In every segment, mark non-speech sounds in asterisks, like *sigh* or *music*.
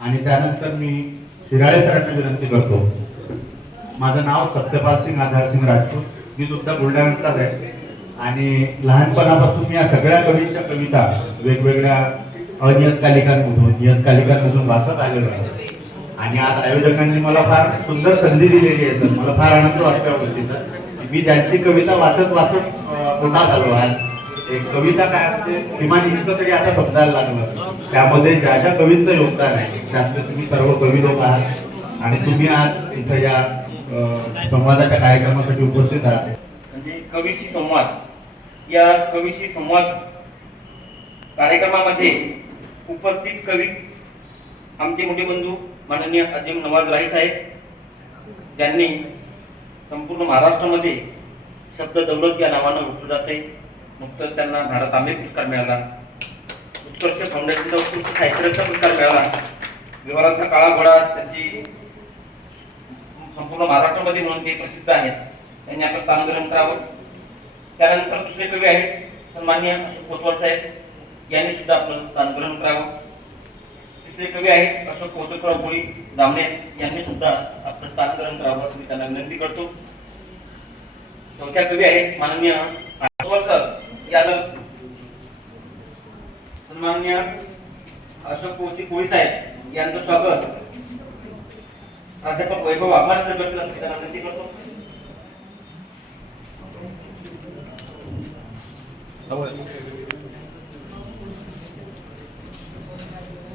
आणि त्यानंतर मी शिराळे सरांना विनंती करतो. माझं नाव सत्यपाल सिंग आधारसिंग राजपूत. मी सुद्धा बुलढाण्यातलाच आहे. आणि लहानपणापासून मी या सगळ्या कवींच्या कविता वेगवेगळ्या अनियतकालिकांमधून नियतकालिकांमधून वाचत आलेलो आहे. आणि आज आयोजकांनी मला फार सुंदर संधी दिलेली आहे सर मला फार आनंद वाटतो या गोष्टीचा. मी त्यांची कविता वाचत वाचत अं, मोठा झालो आज एक कविता काय असते किमान इतकं तरी आता समजायला लागलं. त्यामध्ये ज्या ज्या कवींचं योगदान आहे त्यातले तुम्ही सर्व कवी लोक आहात आणि तुम्ही आज इथं या संवादाच्या कार्यक्रमासाठी उपस्थित आहात. म्हणजे कवीशी संवाद या कवीशी संवाद कार्यक्रमामध्ये उपस्थित कवी आमचे मोठे बंधू माननीय अजिम नवाज राही साहेब ज्यांनी संपूर्ण महाराष्ट्रामध्ये शब्द दौलत या नावानं म्हटलं जाते नुकतंच त्यांना भारत आंबे पुरस्कार मिळाला. उत्कर्ष फाउंडेशनचा उत्कृष्ट साहित्यरत्न पुरस्कार मिळाला. व्यवहाराचा काळा घोडा त्यांची संपूर्ण महाराष्ट्रामध्ये म्हणून ते प्रसिद्ध आहेत त्यांनी आपलं स्थानग्रहण करावं. त्यानंतर दुसरे कवी आहेत सन्मान्य अशोक कोतवाल साहेब. यांनी सुद्धा आपलं स्थानग्रहण करावं. तिसरे कवी आहेत अशोक कोतकराव कोळी दामणे. यांनी सुद्धा आपलं स्थानग्रहण करावं असं मी त्यांना विनंती करतो. चौथ्या कवी आहेत माननीय सर याला सन्मान्य अशोक कोची कोळी साहेब यांचं स्वागत. प्राध्यापक वैभव आभार सर करतील त्यांना विनंती करतो. Thank you.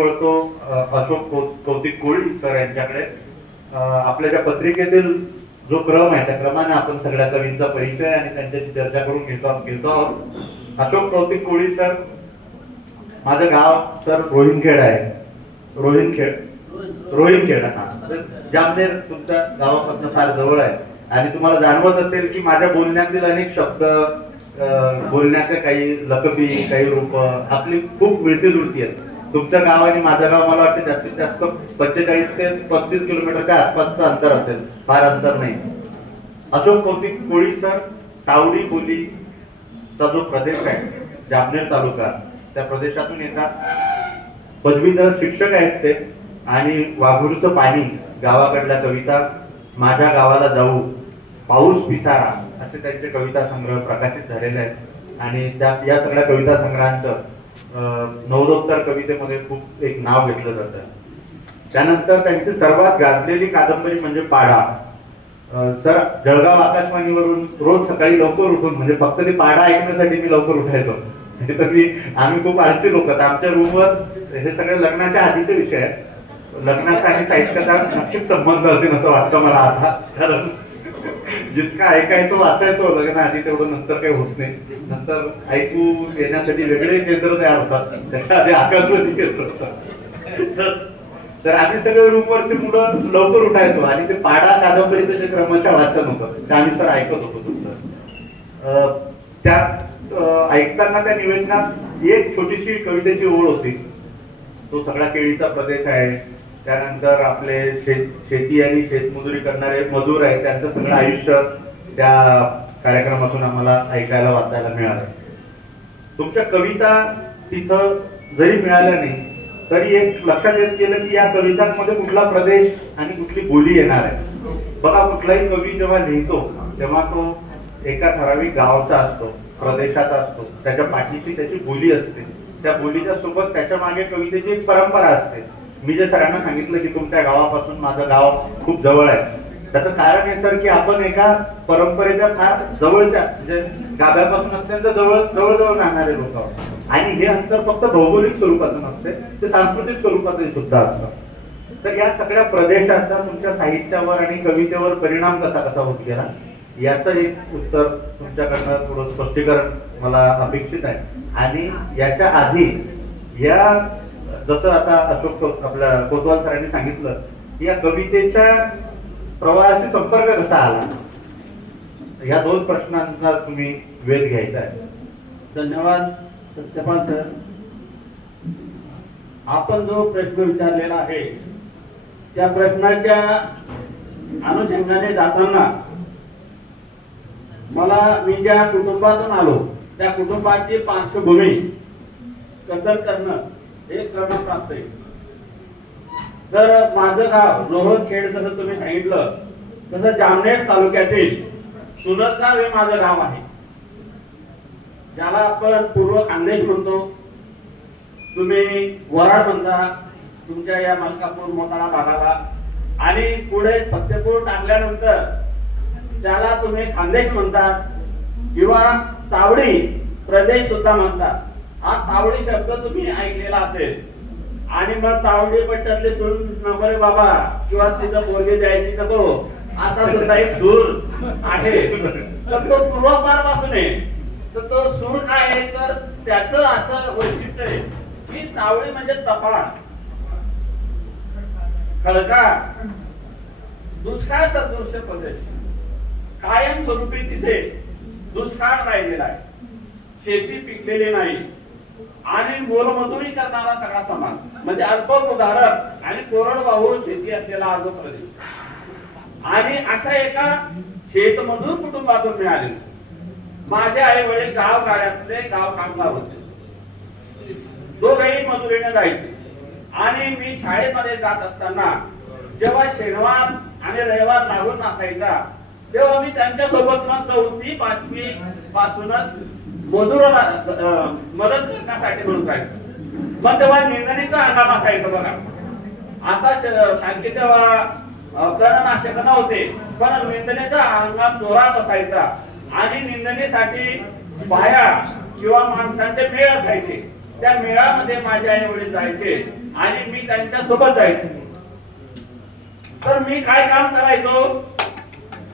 ओळखतो अशोक कौतिक कोळी सर यांच्याकडे. आपल्या ज्या पत्रिकेतील जो क्रम आहे त्या क्रमाने आपण सगळ्या कवींचा परिचय आणि त्यांच्याशी चर्चा करून घेतो घेतो आहोत. अशोक कौतिक कोळी सर माझं गाव सर रोहिणखेड आहे. रोहिणखेड. रोहिणखेड हा. जामनेर तुमच्या गावापासून फार जवळ आहे. आणि तुम्हाला जाणवत असेल की माझ्या बोलण्यातील अनेक शब्द बोलण्याचे काही लकबी काही रूप आपली खूप मिळती जुळती आहेत. तुमचं गाव आणि माझं गाव मला वाटतं जास्तीत जास्त पंचेचाळीस ते पस्तीस किलोमीटरच्या आसपासचं अंतर असेल? फार अंतर नाही. अशोक कौतिक कोळी सर तावडी बोलीचा जो प्रदेश आहे जामनेर तालुका त्या प्रदेशातून येतात. पदवीधर शिक्षक आहेत ते आणि वाघुरूचं पाणी गावाकडल्या कविता माझ्या गावाला जाऊ पाऊस पिसारा असे त्यांचे कविता संग्रह प्रकाशित झालेले आहेत. आणि त्या या सगळ्या कविता संग्रहांचं नवरोत्तर कवितेमध्ये खूप एक नाव घेतलं जातं. त्यानंतर त्यांची सर्वात गाजलेली कादंबरी म्हणजे पाडा. सर जळगाव आकाशवाणीवरून रोज सकाळी लवकर उठून म्हणजे फक्त ते पाडा ऐकण्यासाठी मी लवकर उठायचो. *laughs* हे तर मी आम्ही खूप आळशी लोक तर आमच्या रूमवर हे सगळे लग्नाच्या आधीचे विषय आहेत. लग्नाचा आणि साहित्याचा नक्कीच संबंध असेल असं वाटतं मला आता कारण जितकं ऐकायचं वाचायचं लग्न आधी तेवढं नंतर काही होत नाही. नंतर ऐकू येण्यासाठी वेगळे केंद्र तयार होतात. त्याच्या आधी आकाशवाणी केंद्र होतात तर- आम्ही सगळे रूमवरची मुलं लवकर उठायचो. आणि ते पाडा कादंबरीचं जे क्रमशः वाचन होतं ते आम्ही सर ऐकत होतो तुमचं. अं, ऐकताना त्या निवेदनात एक छोटीशी कवितेची ओळ होती. तो सगळा केळीचा प्रदेश आहे. त्यानंतर आपले शेत शेती आणि शेतमजुरी करणारे मजूर आहेत त्यांचं सगळं आयुष्य त्या कार्यक्रमातून आम्हाला ऐकायला वाचायला मिळालं. तुमच्या कविता तिथं जरी मिळाल्या नाही तरी एक लक्षात येत गेलं की या कवितांमध्ये कुठला प्रदेश आणि कुठली बोली येणार आहे. बघा कुठलाही कवी जेव्हा लिहितो तेव्हा तो एका ठराविक गावचा असतो प्रदेशाचा असतो. त्याच्या पाठीशी त्याची बोली असते. त्या बोलीच्या सोबत त्याच्यामागे कवितेची एक परंपरा असते. मी जे सरांना सांगितलं की तुमच्या गावापासून माझं गाव खूप जवळ आहे. त्याचं कारण हे सर की आपण एका परंपरेच्या फार जवळच्या म्हणजे गाभ्यापासून अत्यंत जवळ जवळ राहणारे लोक आहोत. आणि हे अंतर फक्त भौगोलिक स्वरूपाचं नसते ते सांस्कृतिक स्वरूपातही सुद्धा असतं. तर या सगळ्या प्रदेशाचा तुमच्या साहित्यावर आणि कवितेवर परिणाम कसा कसा होत गेला? याचं एक उत्तर तुमच्याकडनं थोडं स्पष्टीकरण मला अपेक्षित आहे. आणि याच्या आधी या जसं आता अशोक आपल्या कोतवाल सरांनी सांगितलं की या कवितेच्या प्रवाहाशी संपर्क कसा आला? या दोन प्रश्नांचा तुम्ही वेध घ्यायचा आहे. धन्यवाद सत्यपाल सर. आपण जो प्रश्न विचारलेला आहे त्या प्रश्नाच्या अनुषंगाने जाताना मला मी ज्या कुटुंबातून आलो त्या कुटुंबाची पार्श्वभूमी कथन करणं हे क्रमप्राप्त आहे तर माझं गाव लोहर खेड जसं तुम्ही सांगितलं तसं जामनेर तालुक्यातील सुनतगाव हे माझं गाव आहे. ज्याला आपण पूर्व खानदेश म्हणतो तुम्ही वराड म्हणता तुमच्या या मलकापूर मोताळा भागाला. आणि पुढे फतेपूर टाकल्यानंतर त्याला तुम्ही खानदेश म्हणतात किंवा तावडी प्रदेश सुद्धा म्हणतात. हा तावडी शब्द तुम्ही ऐकलेला असेल. आणि मग तावडी पट्ट्यातले सूर नको रे बाबा किंवा तिथं बोलली द्यायची नको. असा सुद्धा एक सूर आहे. तर तो पूर्वापारपासून आहे. तर तो सूर काय आहे तर त्याच असं वैशिष्ट्य आहे. की तावडी म्हणजे तपाळा. खडका दुष्काळ सदृश्य प्रदेश. कायम स्वरूपी तिथे दुष्काळ राहिलेला आहे. शेती पिकलेली नाही. आणि मोलमजुरी करणारा सगळा समाज. म्हणजे अल्पभूधारक आणि कोरडवाहू शेती असलेला आंध्र प्रदेश. आणि अशा एका शेतमजूर कुटुंबातून मिळाले. माझे आई वडील गाव गाड्यातले गाव कामगार होते. दोघेही मजुरीने जायचे. आणि मी शाळेमध्ये जात असताना जेव्हा शनिवार आणि रविवार लागून असायचा तेव्हा मी त्यांच्यासोबत मग चौथी पाचवी पासूनच मजुराला मदत करण्यासाठी म्हणून काय? मग तेव्हा निंदणीचा हंगाम असायचा बघा. आता सांगते तेव्हा करणनाशक नव्हते पण निंदणीचा हंगाम जोरात असायचा. आणि निंदणीसाठी बाया किंवा माणसांचे मेळ असायचे. त्या मेळामध्ये माझे आई वडील जायचे आणि मी त्यांच्यासोबत जायचे. तर मी काय काम करायचो?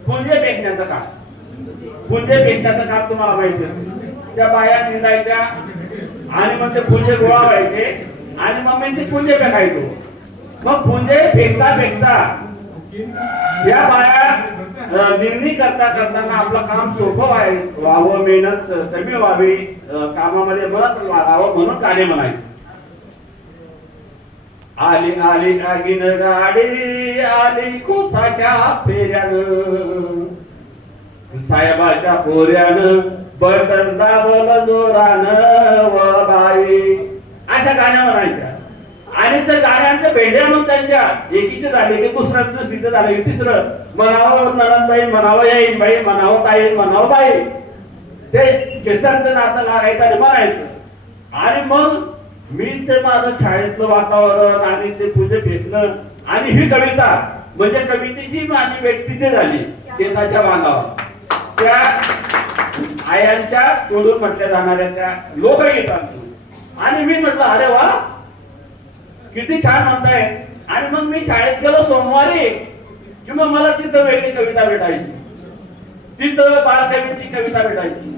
फुंजे फेकण्याचं काम. फुंजे फेकण्याचं काम तुम्हाला माहिती असेल. त्या बाया निंदायच्या. आणि मग ते पुंजे गोळा व्हायचे. आणि मग मी ते पुंजे फेकायचो मग पुंजे फेकता फेकता या बाया निर्णी करता करताना आपलं काम सोपं व्हाय व्हावं मेहनत कमी व्हावी कामामध्ये मत लागावं म्हणून गाणे म्हणायचे. आली आली आगीन गाडी आली कोसाच्या फेऱ्यानं. साहेबाच्या पोऱ्यानं बटन दाबलं जोरान व बाई अशा गाण्या म्हणायच्या आणि त्या गाण्यांच्या भेंड्या मग त्यांच्या. एकीचे झाले की दुसऱ्या दुसरीचं झाले की तिसरं. म्हणावं ननंदबाई म्हणावं येईन बाई म्हणावं ताई म्हणावं बाई ते केसांचं नातं लागायचं आणि म्हणायचं आणि मग मी ते माझं शाळेतलं वातावरण आणि ते पूजे फेकणं आणि ही कविता म्हणजे कवितेची माझी व्यक्ती ते झाली शेताच्या बांधावर. त्या आयांच्या तोडून म्हटल्या जाणाऱ्या त्या लोकगीतांतून आणि मी म्हटलं अरे वा किती छान म्हणताय. आणि मग मी शाळेत गेलो सोमवारी कि मग मला तिथं वेगळी कविता भेटायची. तिथं बालकवीची कविता भेटायची.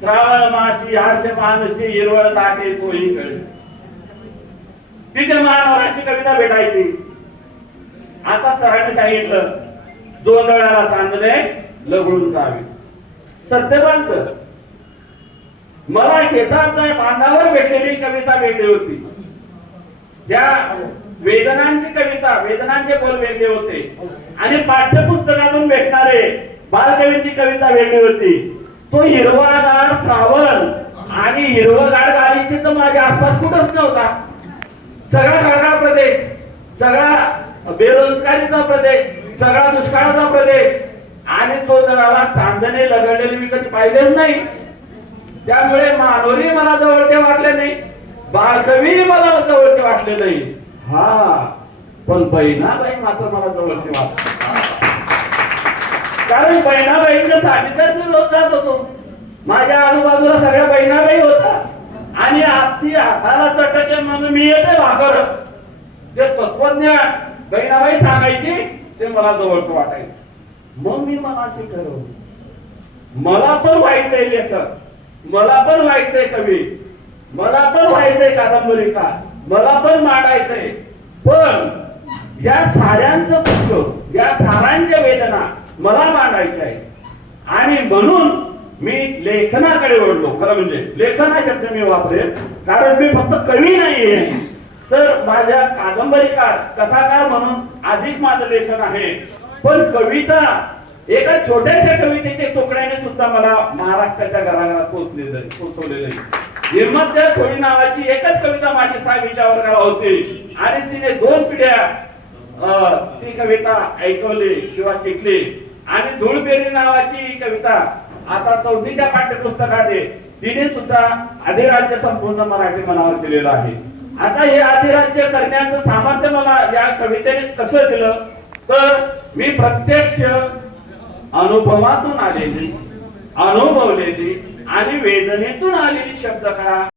श्रावण मासी हर्ष मानसी हिरवळ ताटे चोळी कळी तिथे मानवरांची कविता भेटायची. आता सरांनी सांगितलं वेळाला चांदणे लगडून जावे. सत्यपाल सर. मला शेतात बांधावर भेटलेली कविता वेगळी होती. त्या वेदनांची कविता वेदनांचे बोल वेगळे होते. आणि पाठ्यपुस्तकातून भेटणारे बालकवींची कविता वेगळी होती. तो हिरवागार सावल आणि हिरवगार गाडीचे तर माझ्या आसपास कुठंच नव्हता. सगळा खळगाळ प्रदेश सगळा बेरोजगारीचा प्रदेश सगळा दुष्काळाचा प्रदेश आणि तो जगाला चांदणे लगडलेले मी कधी पाहिलेच नाही. त्यामुळे मानोरी मला जवळचे वाटले नाही. बाळकवी मला जवळचे वाटले नाही. हा पण बहिणाबाई मात्र मला जवळचे वाटले. कारण बहिणाबाईंच्या साठी तर मी रोज जात होतो. माझ्या आजूबाजूला सगळ्या बहिणाबाई होता. आणि आत्ती हाताला चटके म्हणून मी येते भाकर. ते तत्वज्ञान बहिणाबाई सांगायची ते मला जवळचं वाटायचं. मग मी मनाशी ठरवले. मला पण व्हायचंय लेखक. मला पण व्हायचंय कवी. मला पण व्हायचंय कादंबरीकार. मला पण मांडायचंय. पण या साऱ्यांचं दुःख या साऱ्यांच्या वेदना मला मांडायच्या आहे आणि म्हणून मी लेखनाकडे वळलो. खरं म्हणजे लेखन हा शब्द मी वापरेल कारण मी फक्त कवी नाहीये. तर माझ्या कादंबरीकार कथाकार म्हणून अधिक माझं लेखन आहे. पण कविता एका छोट्याशा कवितेच्या तुकड्याने सुद्धा मला महाराष्ट्राच्या घराघरात पोहोचलेलं आहे पोहोचवलेलं आहे. निर्मत्या थोडी नावाची एकच कविता माझी सहावीच्या वर्गाला होती. आणि तिने दोन पिढ्या ती कविता ऐकवली किंवा शिकली. आणि धूळपेरी नावाची ही कविता आता चौथीच्या पाठ्यपुस्तकात आहे तिने सुद्धा अधिराज्य संपूर्ण मराठी मनावर दिलेलं आहे. आता हे अधिराज्य करण्याचं सामर्थ्य मला या कवितेने कसं दिलं? तर मी प्रत्यक्ष अनुभवातून आलेली अनुभवलेली आणि वेदनेतून आलेली शब्द करा.